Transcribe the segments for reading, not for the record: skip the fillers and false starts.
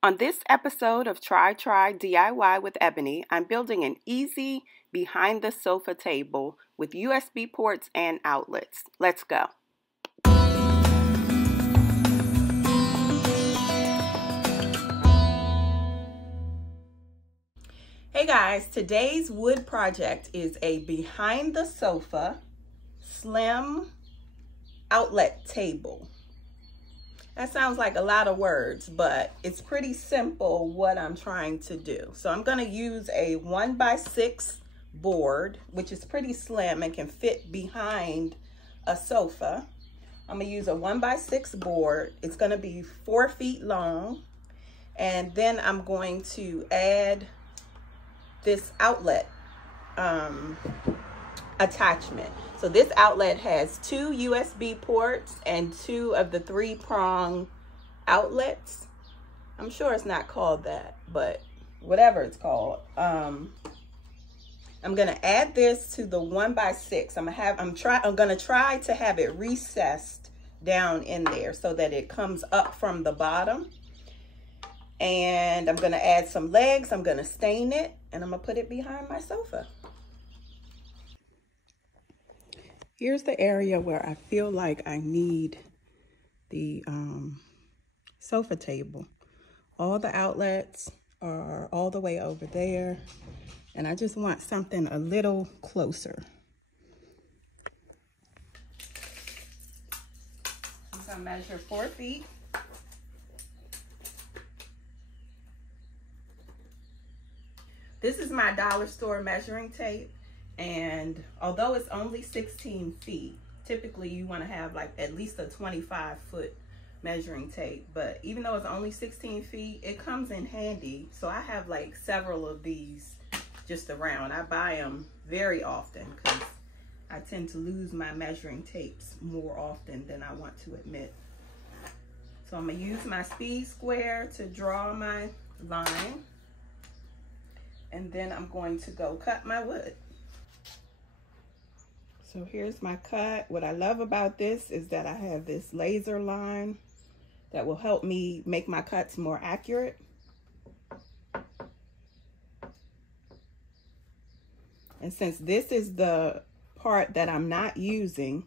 On this episode of Try DIY with Ebony, I'm building an easy behind the sofa table with USB ports and outlets. Let's go. Hey guys, today's wood project is a behind the sofa slim outlet table. That sounds like a lot of words, but it's pretty simple what I'm trying to do. So I'm going to use a 1x6 board, which is pretty slim and can fit behind a sofa. I'm going to use a 1x6 board. It's going to be 4 feet long. And then I'm going to add this outlet attachment. So this outlet has 2 USB ports and 2 of the 3-prong outlets. I'm sure it's not called that, but whatever it's called. I'm gonna add this to the 1x6. I'm gonna try to have it recessed down in there so that it comes up from the bottom. And I'm gonna add some legs. I'm gonna stain it, and I'm gonna put it behind my sofa. Here's the area where I feel like I need the sofa table. All the outlets are all the way over there, and I just want something a little closer. I'm gonna measure 4 feet. This is my dollar store measuring tape. And although it's only 16 feet, typically you want to have like at least a 25-foot measuring tape. But even though it's only 16 feet, it comes in handy. So I have like several of these just around. I buy them very often because I tend to lose my measuring tapes more often than I want to admit. So I'm going to use my speed square to draw my line. And then I'm going to go cut my wood. So here's my cut. What I love about this is that I have this laser line that will help me make my cuts more accurate. And since this is the part that I'm not using,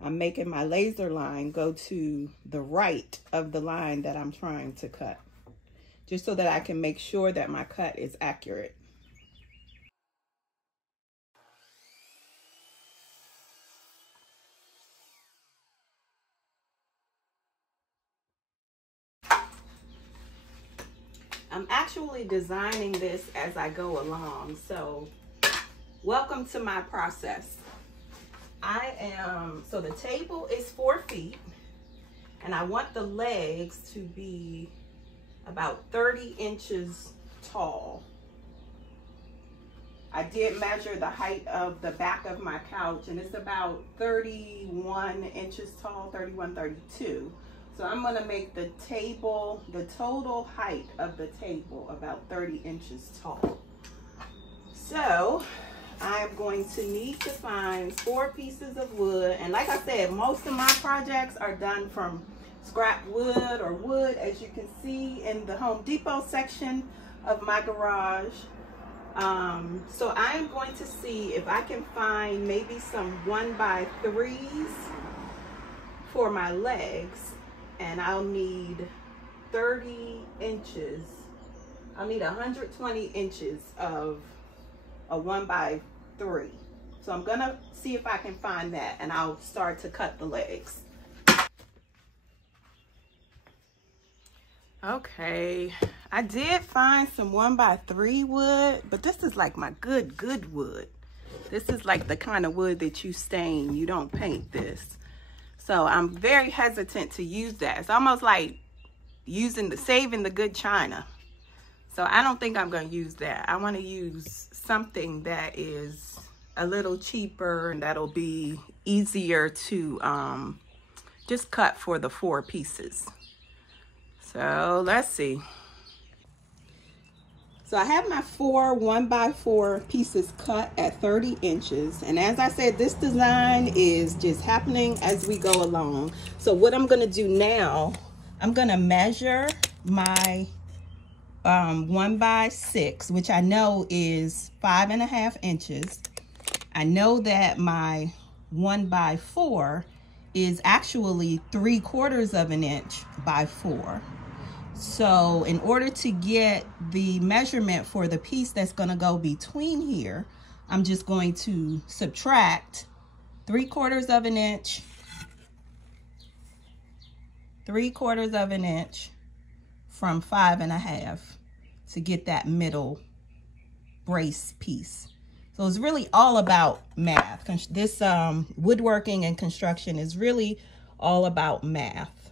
I'm making my laser line go to the right of the line that I'm trying to cut, just so that I can make sure that my cut is accurate. I'm actually designing this as I go along, so welcome to my process. So the table is 4 feet, and I want the legs to be about 30 inches tall. I did measure the height of the back of my couch, and it's about 31 inches tall, 31, 32. So I'm gonna make the table, the total height of the table about 30 inches tall. So I'm going to need to find 4 pieces of wood. And like I said, most of my projects are done from scrap wood or wood, as you can see in the Home Depot section of my garage. So I'm going to see if I can find maybe some 1x3s for my legs. And I'll need 30 inches. I'll need 120 inches of a 1x3. So I'm gonna see if I can find that, and I'll start to cut the legs. Okay, I did find some 1x3 wood, but this is like my good wood. This is like the kind of wood that you stain, you don't paint this. So I'm very hesitant to use that. It's almost like saving the good china. So I don't think I'm going to use that. I want to use something that is a little cheaper and that'll be easier to just cut for the 4 pieces. So let's see. So I have my 4 1x4 pieces cut at 30 inches. And as I said, this design is just happening as we go along. So what I'm gonna do now, I'm gonna measure my 1x6, which I know is 5.5 inches. I know that my 1x4 is actually 3/4 of an inch by 4. So in order to get the measurement for the piece that's going to go between here, I'm just going to subtract 3/4 of an inch, 3/4 of an inch from 5.5 to get that middle brace piece. So it's really all about math. This woodworking and construction is really all about math.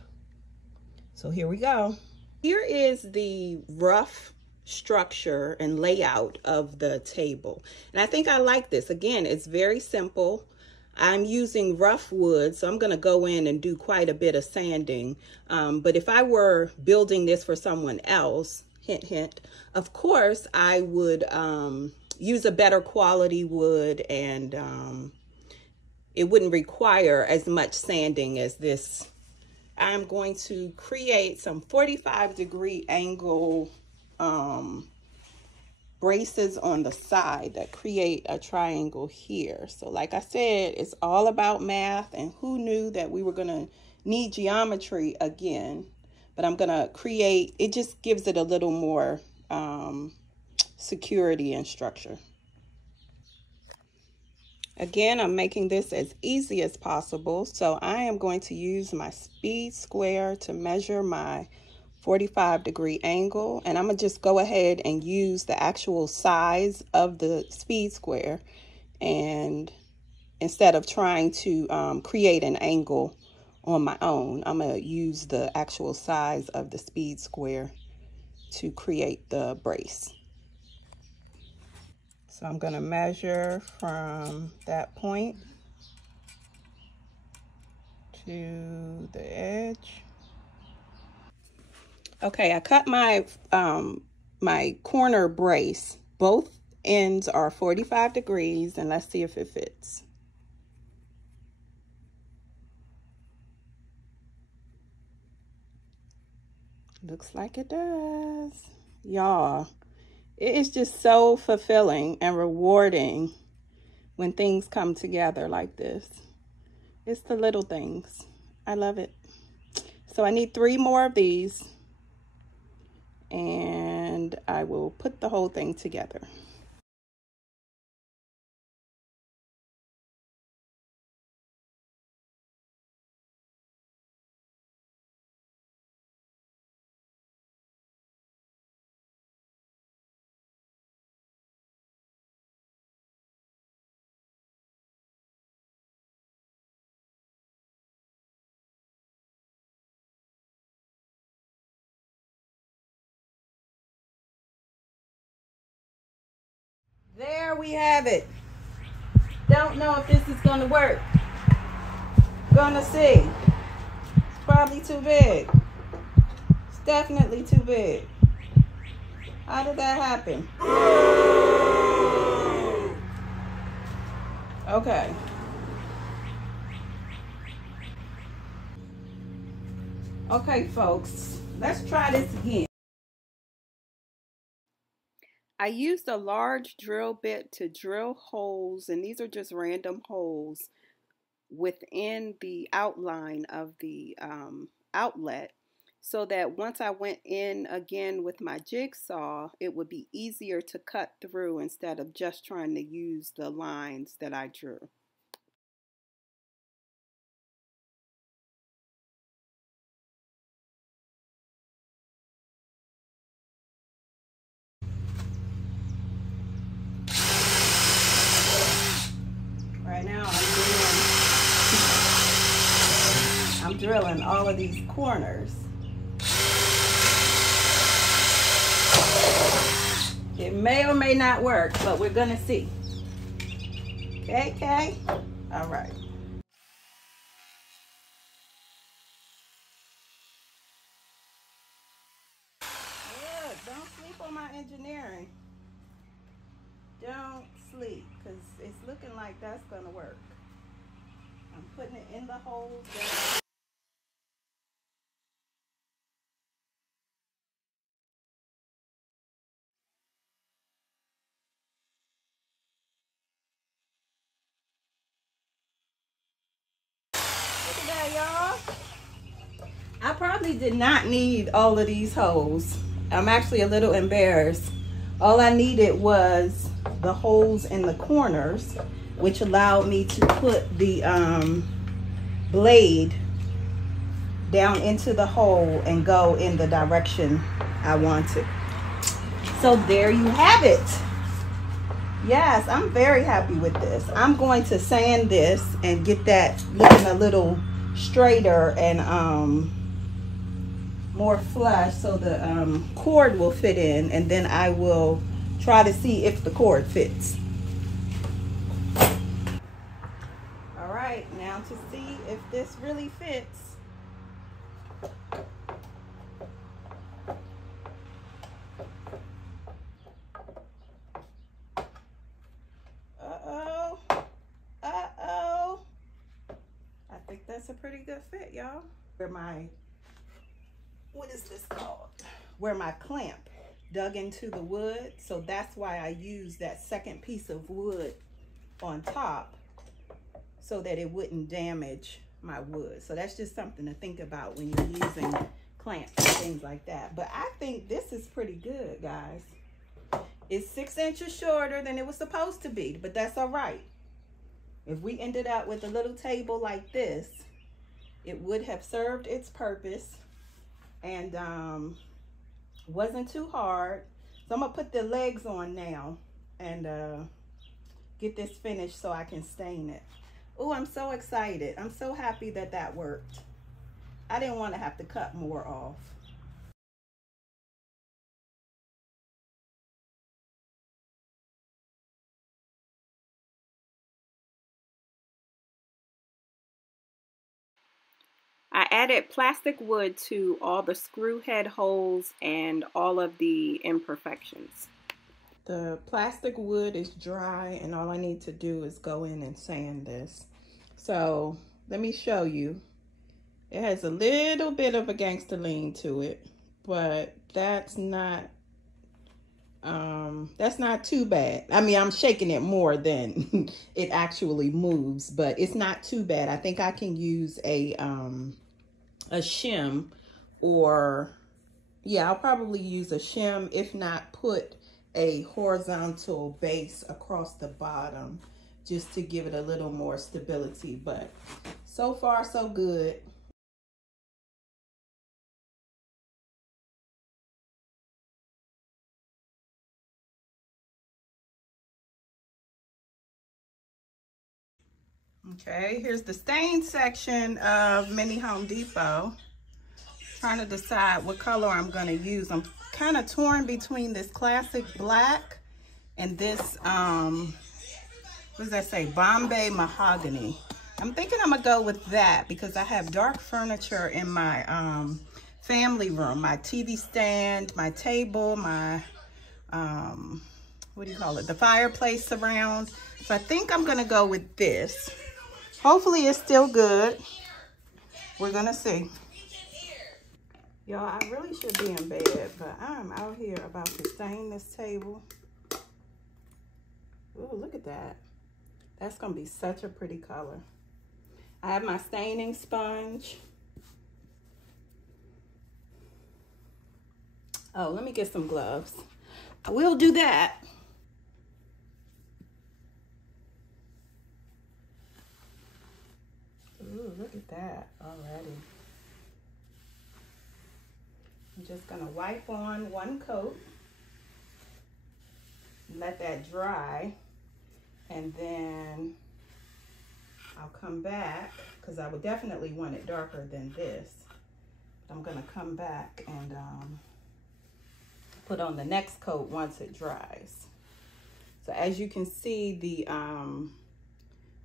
So here we go. Here is the rough structure and layout of the table. And I think I like this. Again, it's very simple. I'm using rough wood, so I'm going to go in and do quite a bit of sanding. But if I were building this for someone else, hint, hint, of course, I would use a better quality wood, and it wouldn't require as much sanding as this. I'm going to create some 45-degree angle braces on the side that create a triangle here. So like I said, it's all about math, and who knew that we were going to need geometry again. But I'm going to create, it just gives it a little more security and structure. Again, I'm making this as easy as possible. So I am going to use my speed square to measure my 45-degree angle. And I'm going to just go ahead and use the actual size of the speed square. And instead of trying to create an angle on my own, I'm going to use the actual size of the speed square to create the brace. So I'm going to measure from that point to the edge. Okay, I cut my my corner brace. Both ends are 45 degrees, and let's see if it fits. Looks like it does. Y'all, it is just so fulfilling and rewarding when things come together like this. It's the little things. I love it. So I need 3 more of these, and I will put the whole thing together. There we have it. Don't know if this is going to work. Gonna see. It's probably too big. It's definitely too big. How did that happen? Okay. Okay, folks. Let's try this again. I used a large drill bit to drill holes, and these are just random holes within the outline of the outlet, so that once I went in again with my jigsaw, it would be easier to cut through instead of just trying to use the lines that I drew. Right now I'm drilling all of these corners. It may or may not work, but we're gonna see. Okay? All right. Look, don't sleep on my engineering. Don't sleep, because it's looking like that's gonna work. I'm putting it in the holes. probably did not need all of these holes. I'm actually a little embarrassed. All I needed was the holes in the corners, which allowed me to put the blade down into the hole and go in the direction I wanted. So there you have it. Yes, I'm very happy with this. I'm going to sand this and get that looking a little straighter and more flush so the cord will fit in, and then I will try to see if the cord fits. All right, now to see if this really fits. Uh-oh. Uh-oh. I think that's a pretty good fit, y'all. Where my, what is this called? Where my clamp dug into the wood. So that's why I used that second piece of wood on top so that it wouldn't damage my wood. So that's just something to think about when you're using clamps and things like that. But I think this is pretty good, guys. It's 6 inches shorter than it was supposed to be, but that's all right. If we ended up with a little table like this, it would have served its purpose and wasn't too hard. So I'm gonna put the legs on now and get this finished so I can stain it. Oh, I'm so excited. I'm so happy that that worked. I didn't want to have to cut more off. I added plastic wood to all the screw head holes and all of the imperfections. The plastic wood is dry and all I need to do is go in and sand this. So let me show you. It has a little bit of a gangster lean to it, but that's not too bad. I mean, I'm shaking it more than it actually moves, but it's not too bad. I think I can use a shim, or yeah, I'll probably use a shim, if not put a horizontal base across the bottom just to give it a little more stability. But so far so good. Okay, here's the stain section of Mini Home Depot. Trying to decide what color I'm going to use. I'm kind of torn between this classic black and this what does that say, Bombay mahogany. I'm thinking I'm gonna go with that because I have dark furniture in my family room. My TV stand, my table, my what do you call it, the fireplace surround. So I think I'm gonna go with this. Hopefully it's still good. We're gonna see. Y'all, I really should be in bed, but I'm out here about to stain this table. Oh, look at that. That's gonna be such a pretty color. I have my staining sponge. Oh, let me get some gloves. I will do that. Ooh, look at that already. I'm just gonna wipe on one coat, let that dry, and then I'll come back because I would definitely want it darker than this. I'm gonna come back and put on the next coat once it dries. So as you can see, the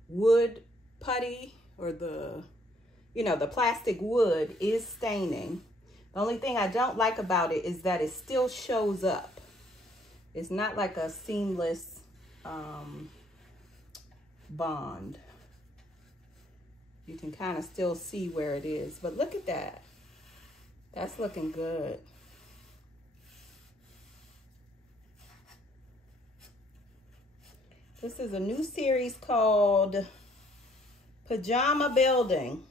wood putty, or the, you know, the plastic wood is staining. The only thing I don't like about it is that it still shows up. It's not like a seamless bond. You can kind of still see where it is, but look at that. That's looking good. This is a new series called Pajama Building.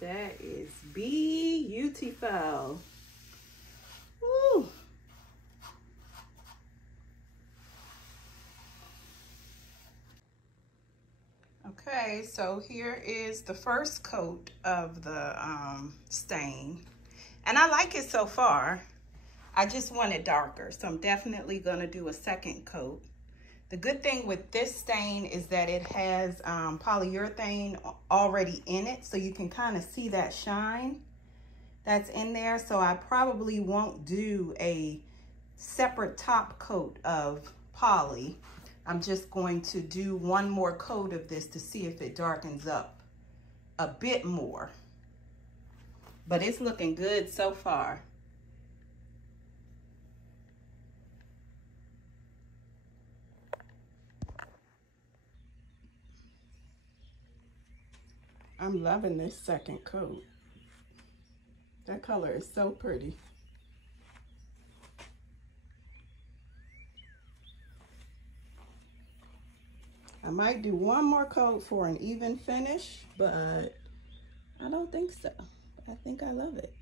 That is beautiful. Woo. Okay, so here is the first coat of the stain. And I like it so far. I just want it darker, so I'm definitely gonna do a second coat. The good thing with this stain is that it has polyurethane already in it, so you can kind of see that shine that's in there. So I probably won't do a separate top coat of poly. I'm just going to do one more coat of this to see if it darkens up a bit more. But it's looking good so far. I'm loving this second coat. That color is so pretty. I might do one more coat for an even finish, but I don't think so. I think I love it.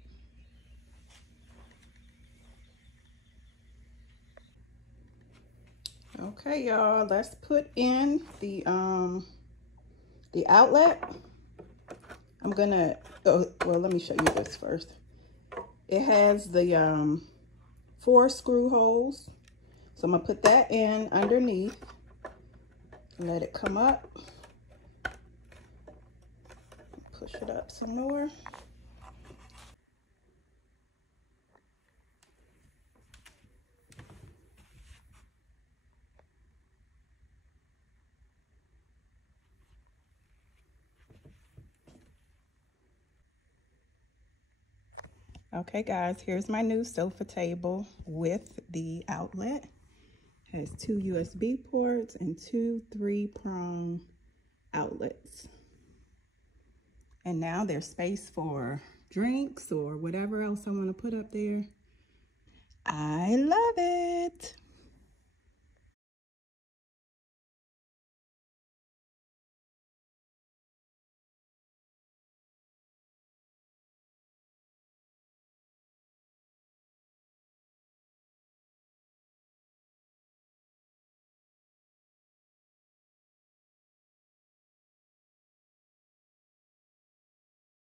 Okay, y'all, let's put in the outlet. I'm gonna, oh, well, let me show you this first. It has the 4 screw holes. So I'm gonna put that in underneath. Let it come up. Push it up some more. Okay guys, here's my new sofa table with the outlet. It has 2 USB ports and 2 3-prong outlets. And now there's space for drinks or whatever else I want to put up there. I love it.